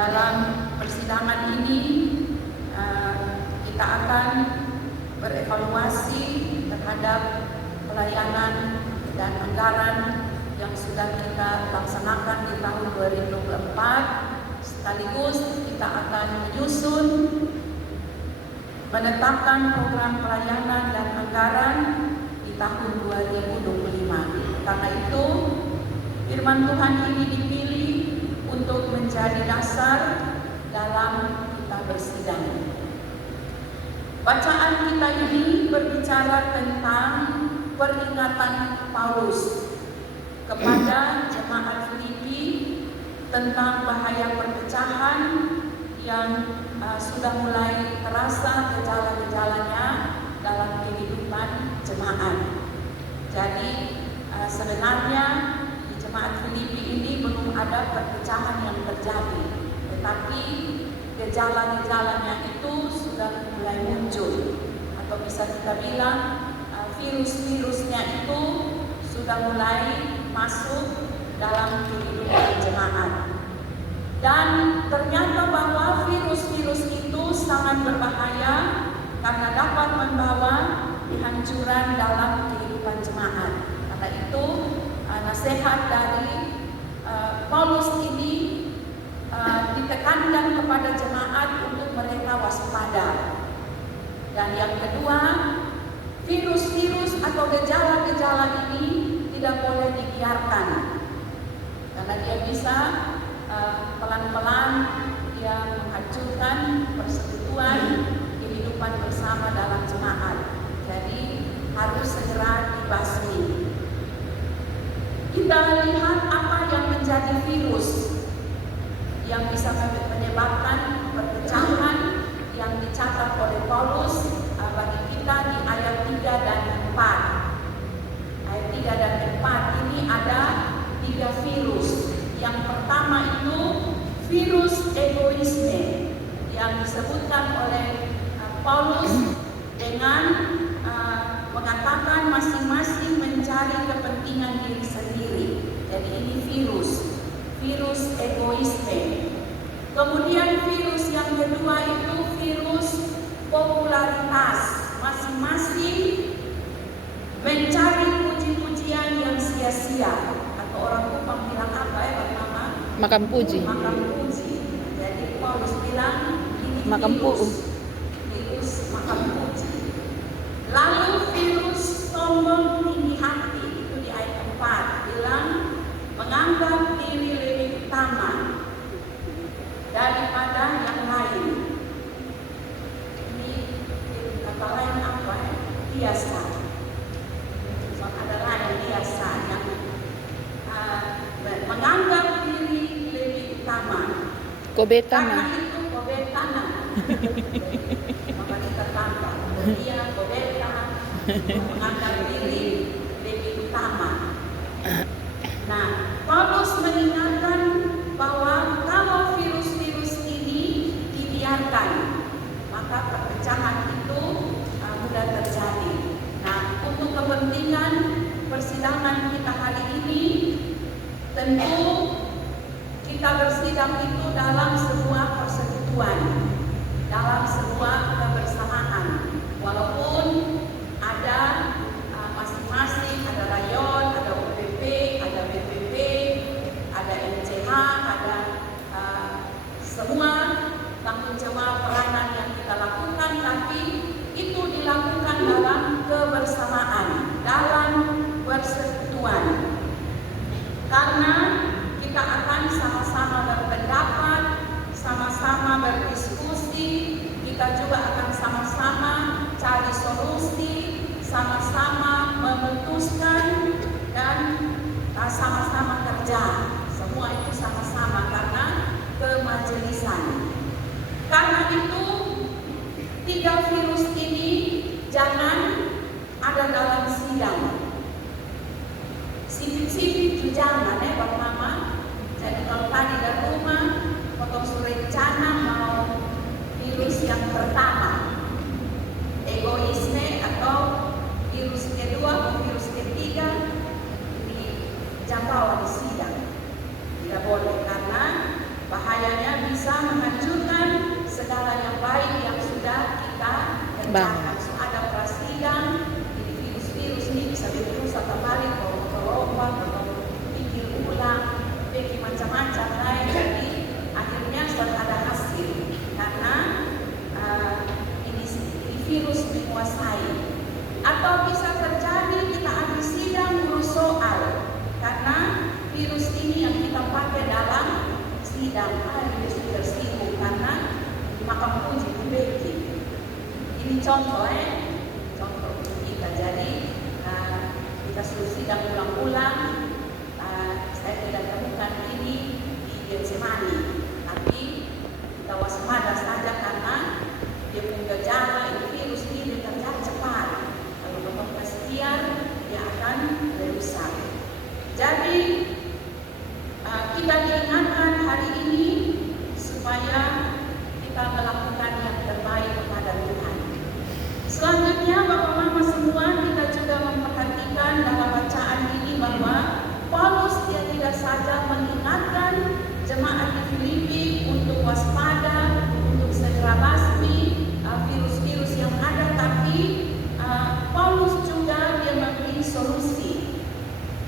dalam persidangan ini kita akan berevaluasi terhadap pelayanan dan anggaran yang sudah kita laksanakan di tahun 2024, sekaligus kita akan menyusun menetapkan program pelayanan dan anggaran di tahun 2025. Karena itu, firman Tuhan ini dipilih untuk menjadi dasar dalam kita bersidang. Bacaan kita ini berbicara tentang peringatan Paulus kepada jemaat Filipi tentang bahaya perpecahan yang sudah mulai terasa gejala-gejalanya dalam kehidupan jemaat. Jadi sebenarnya di jemaat Filipi ini belum ada perpecahan yang terjadi, tetapi gejala-gejalanya itu sudah mulai muncul, atau bisa kita bilang virus-virusnya itu sudah mulai masuk dalam kehidupan jemaat. Dan ternyata bahwa virus-virus itu sangat berbahaya karena dapat membawa kehancuran dalam kehidupan jemaat. Karena itu nasihat dari Paulus ini ditekankan kepada jemaat untuk mereka waspada. Dan yang kedua, virus-virus atau gejala-gejala ini tidak boleh dibiarkan, karena dia bisa pelan-pelan dia menghancurkan persekutuan kehidupan bersama dalam jemaat. Jadi harus segera dibasmi. Kita lihat apa yang menjadi virus yang bisa menyebabkan perpecahan yang dicatat oleh Paulus bagi kita di ayat 3 dan 4. Ayat 3 dan 4 ini ada 3 virus. Yang pertama itu virus egoisme yang disebutkan oleh Paulus dengan mengatakan masing-masing mencari kepentingan diri sendiri. Jadi ini virus egoisme. Kemudian virus yang kedua itu virus popularitas, masing-masing mencari puji-pujian yang sia-sia, atau orang Kupang bilang apa ya Pak Mama? Makam puji. Makam puji. Jadi Paulus bilang ini Makam virus makam puji. Lalu virus sombong tinggi hati, itu di ayat 4 bilang menganggap diri lebih utama daripada yang lain. Ini kata lain apa ya? Biasa. Ada lain biasa yang menganggap diri lebih utama. Karena itu kobetana. Maka kita tambah dia kobetana, menganggap diri lebih utama. Nah, Paulus mengingatkan bahwa kalau virus-virus ini dibiarkan, maka perpecahan itu mudah terjadi. Nah, untuk kepentingan persidangan kita hari ini, tentu kita bersidang itu dalam sebuah persekutuan, dalam sebuah kebersamaan. Walaupun ada masing-masing, ada rayon, ada UPP, ada BPP, ada MCH, ada semua tanggung jawab peranan yang kita lakukan, tapi itu dilakukan dalam kebersamaan, dalam persekutuan. Karena kita akan sama-sama berpendapat, sama-sama berdiskusi, kita juga akan sama-sama cari solusi, sama-sama memutuskan, dan sama-sama kerja. Semua itu sama-sama karena kemajelisan. Karena itu 3 virus ini jangan ada dalam sidang. Sipit-sipit itu jangan Pak Mama. Jadi kalau tadi dari rumah potong rencana mau virus yang pertama egoisme, atau virus kedua, virus ketiga di Jawa di sidang tidak boleh, karena Bahayanya bisa menghancurkan segala yang baik yang sudah kita kerjakan. So, ada perasidan, jadi virus-virus ini bisa berusaha kembali kalau pikir ulang, bikin macam-macam lain. Jadi akhirnya sudah ada hasil karena ini virus menguasai. Atau bisa terjadi kita ambil sidang urus soal karena virus ini yang kita pakai dalam sidang harus tersinggung karena makam puji dibeki. Ini contoh contoh kita. Jadi kita suruh sidang ulang-ulang. Saya tidak temukan ini di Getsemani, tapi kita waspada saja karena dia punya gejala ini virus ini bekerja cepat. Kalau potong kesekian dia akan merusak. Jadi kita diingatkan hari ini supaya kita melakukan yang terbaik kepada Tuhan. Selanjutnya Bapak Mama semua, kita juga memperhatikan dalam bacaan ini bahwa Paulus dia tidak saja mengingatkan jemaat di Filipi untuk waspada, untuk segera basmi virus-virus yang ada, tapi Paulus juga dia memberi solusi.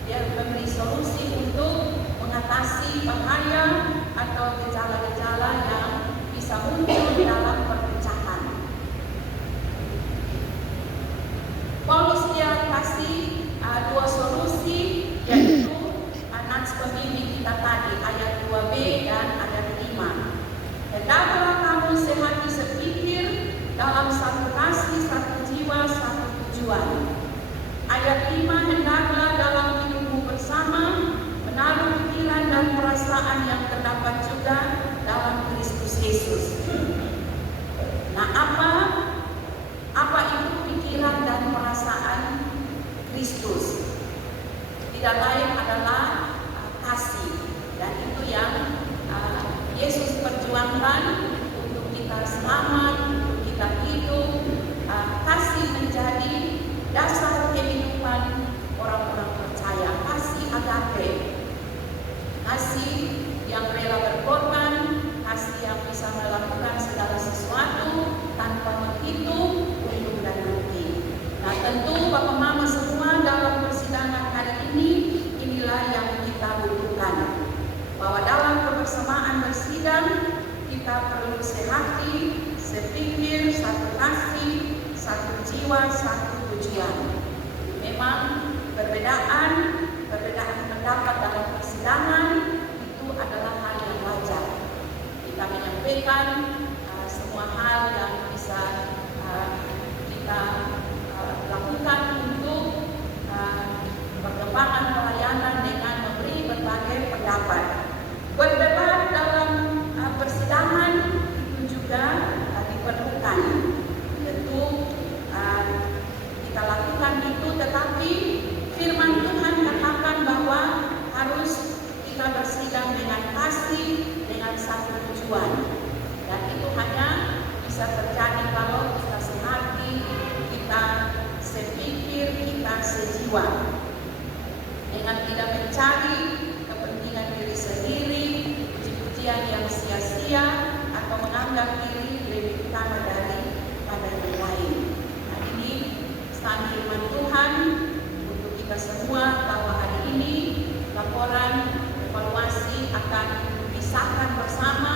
Dia memberi solusi untuk mengatasi bahaya atau gejala-gejala yang bisa muncul dalam perpecahan. Paulus dia kasih dua solusi, yaitu nats pembimbing kita tadi ayat 2b dan ayat 5. Hendaklah kamu sehati sepikir dalam satu kasih, satu jiwa, satu tujuan. Ayat 5, hendaklah dalam hidupmu bersama menaruh pikiran dan perasaan yang terdapat juga dalam Kristus Yesus. Nah, apa itu pikiran dan perasaan Kristus? Tidak lain adalah kasih, dan itu yang Yesus perjuangkan untuk kita selamat, untuk kita hidup. Kasih menjadi dasar kehidupan orang-orang percaya. Kasih agape, kasih yang rela berkorban, kasih yang bisa melakukan segala sesuatu tanpa menghitung untung dan rugi. Nah, tentu Bapak Mama semua dalam persidangan hari ini, inilah yang kita butuhkan. Bahwa dalam kebersamaan bersidang, kita perlu sehati, sepikir, satu kasih, satu jiwa, satu tujuan. Memang perbedaan pendapat dalam persidangan itu adalah hal yang wajar. Kita menyampaikan semua hal yang bisa kita lakukan untuk perkembangan pelayanan dengan memberi berbagai pendapat. Berdebat dalam persidangan itu juga diperlukan. Tentu kita lakukan itu, tetapi firman Tuhan katakan bahwa harus kita bersidang dengan kasih, dengan satu tujuan. Dan itu hanya bisa terjadi kalau kita sehati, kita sepikir, kita sejiwa. Dengan tidak mencari kepentingan diri sendiri, puji-pujian yang sia-sia, atau menganggap diri lebih utama daripada yang lain. Nah, ini stand firman Tuhan untuk kita semua bahwa hari ini laporan evaluasi akan disahkan bersama,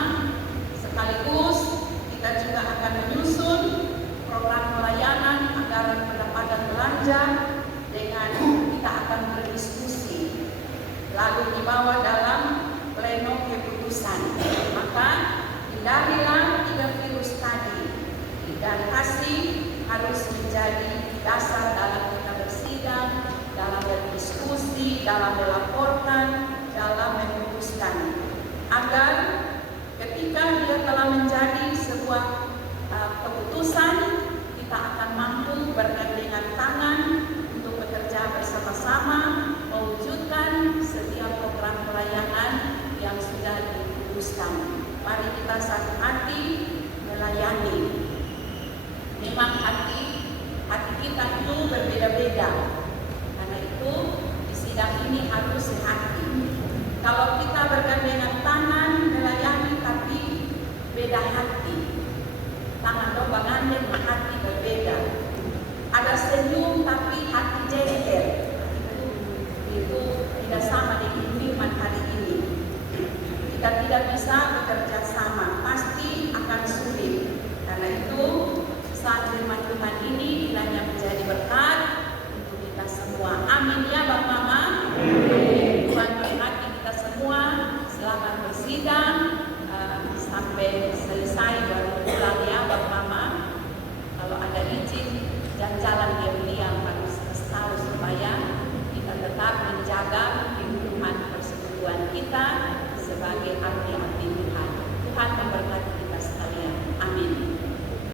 sekaligus kita juga akan menyusun program pelayanan anggaran pendapatan belanja dengan kita akan berdiskusi lalu dibawa dalam pleno keputusan. Maka hindarilah 3 virus tadi, dan kasih harus menjadi dasar dalam kita bersidang, dalam berdiskusi, dalam melaporkan, dalam memutuskan, agar ketika dia telah menjadi sebuah keputusan, kita akan mampu bergandengan tangan untuk bekerja bersama-sama mewujudkan setiap program pelayanan yang sudah diputuskan. Mari kita satu hati melayani. Memang hati kita itu berbeda-beda. Karena itu di sidang ini harus sehati. Kalau kita bergandengan tangan melayani kita tidak bisa bekerja sama, pasti akan sulit. Karena itu saat firman Tuhan ini kiranya menjadi berkat untuk kita semua. Amin ya Bapak Mama.